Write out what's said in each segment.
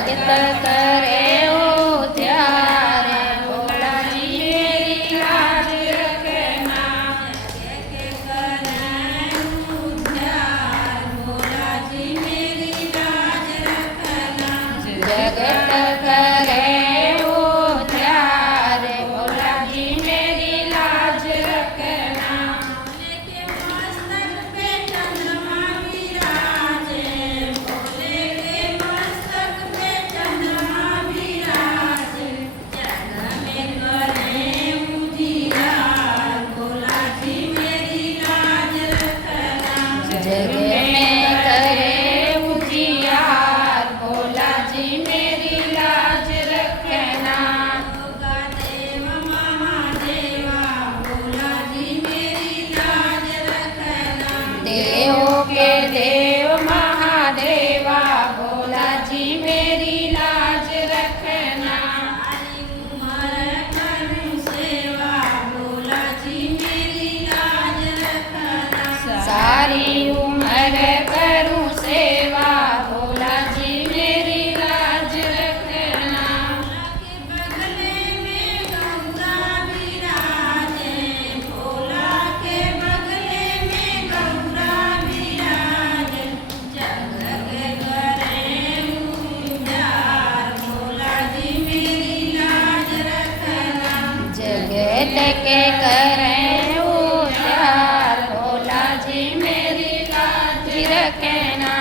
जगत करे उद्धार, भोला जी मेरी लाज रखना। जगत करे उद्धार, भोला जी मेरी लाज रखना। जगत करे उद्धार, भोला जी मेरी लाज रखना। भोले के मस्तक पे चंद्रमा विराजे, भोले के मस्तक पे चंद्रमा विराजे। जग में करे उजियार, भोला जी मेरी लाज रखना। जग में करे उजियार, भोला जी मेरी लाज रखना। देव महादेवा, भोला जी मेरी लाज रखना। देवों के देव महादेवा, भोला जी मेरी लाज रखना। सारी उम्र करूं सेवा, भोला जी मेरी लाज रखना। के बगले में गौरा विराजे, भोला के बगले में गौरा विराजे। जग करे उजियार, भोला जी मेरी लाज रखना। जगत के करे उद्धार, भोला जी मेरी लाज रखना।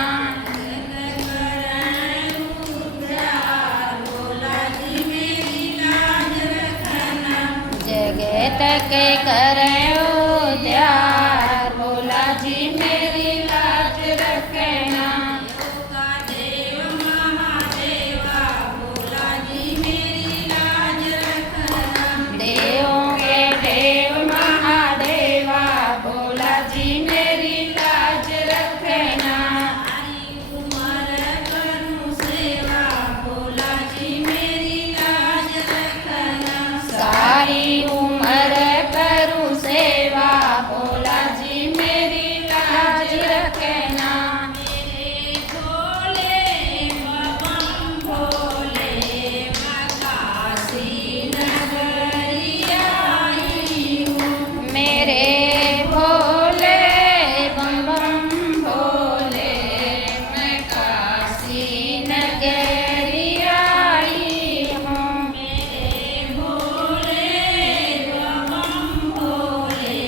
जगत के करे उद्धार, भोला जी मेरी लाज रखना। देव महादेवा, भोला जी मेरी लाज रखना। देवों के देव महादेवा, भोला जी मेरी लाज रखना। उमर करूं सेवा, भोला जी मेरी लाज रखना। सारी उम्र करूं सेवा, भोला जी मेरी लाज रखना। मेरे भोले बम भोले, मैं काशी नगरी आई हूँ। मेरे भोले बम भोले, मैं काशी नगरी आई हूँ। मेरे भोले बम भोले,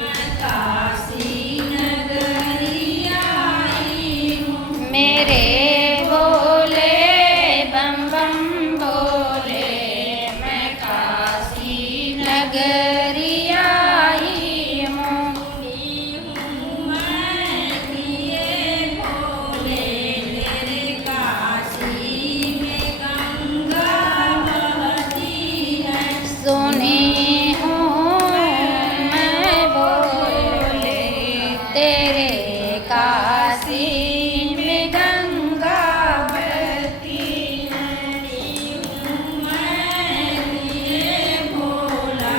मैं काशी नगरी आई हूँ। मेरे भोले बम भोले, मैं काशी नगरी आई हूँ। मैं किए भोले, तेरे काशी में गंगा बहती है। सुनी हूँ मैं भोले, तेरे काशी में गंगा बहती है। मैं किए भोला,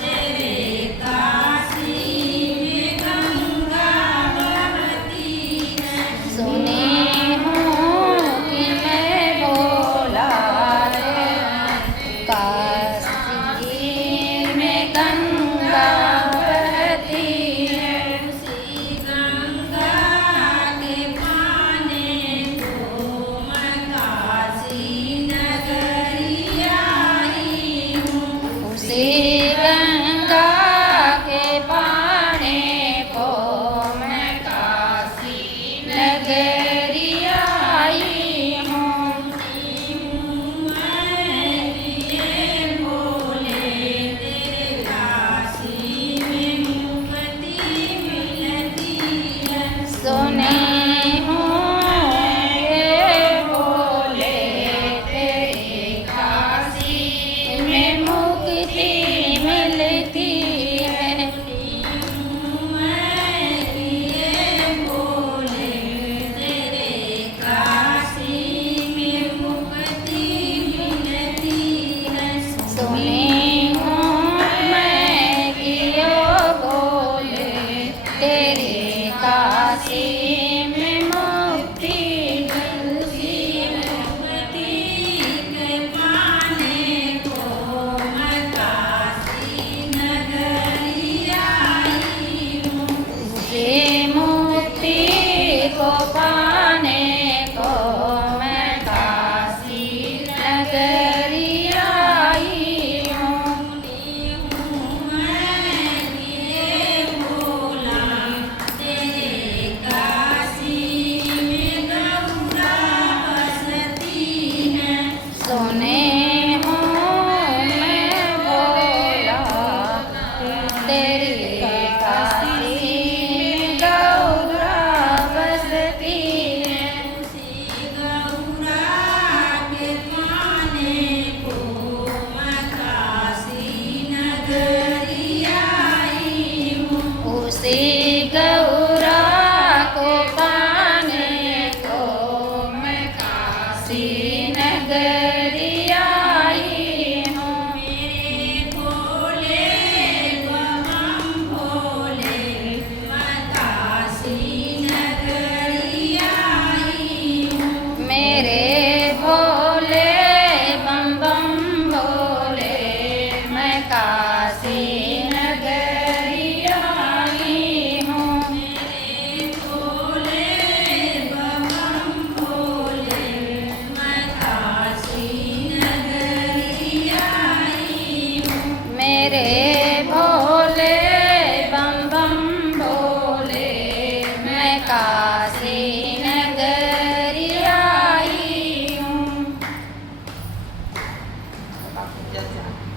तेरे काशी में गंगा बहती है। सुनी हूँ कि मैं भोला, काशी में गंगा बहती है। उसी गंगा के पानी को मैं काशी नगरी आई हूँ। उसी गंगा के पानी को मैं काशी नगरी आई हूँ। मैं किए भोले, तेरे काशी में मुक्ति मिलती है। सुने हूँ ये भोले, तेरे काशी में मुक्ति मिलती है। मैं किए भोले, तेरे काशी में मुक्ति मिलती है। सुने हूँ मैं किए भोले, तेरे काशी में मुक्ति मिलती है। जैसा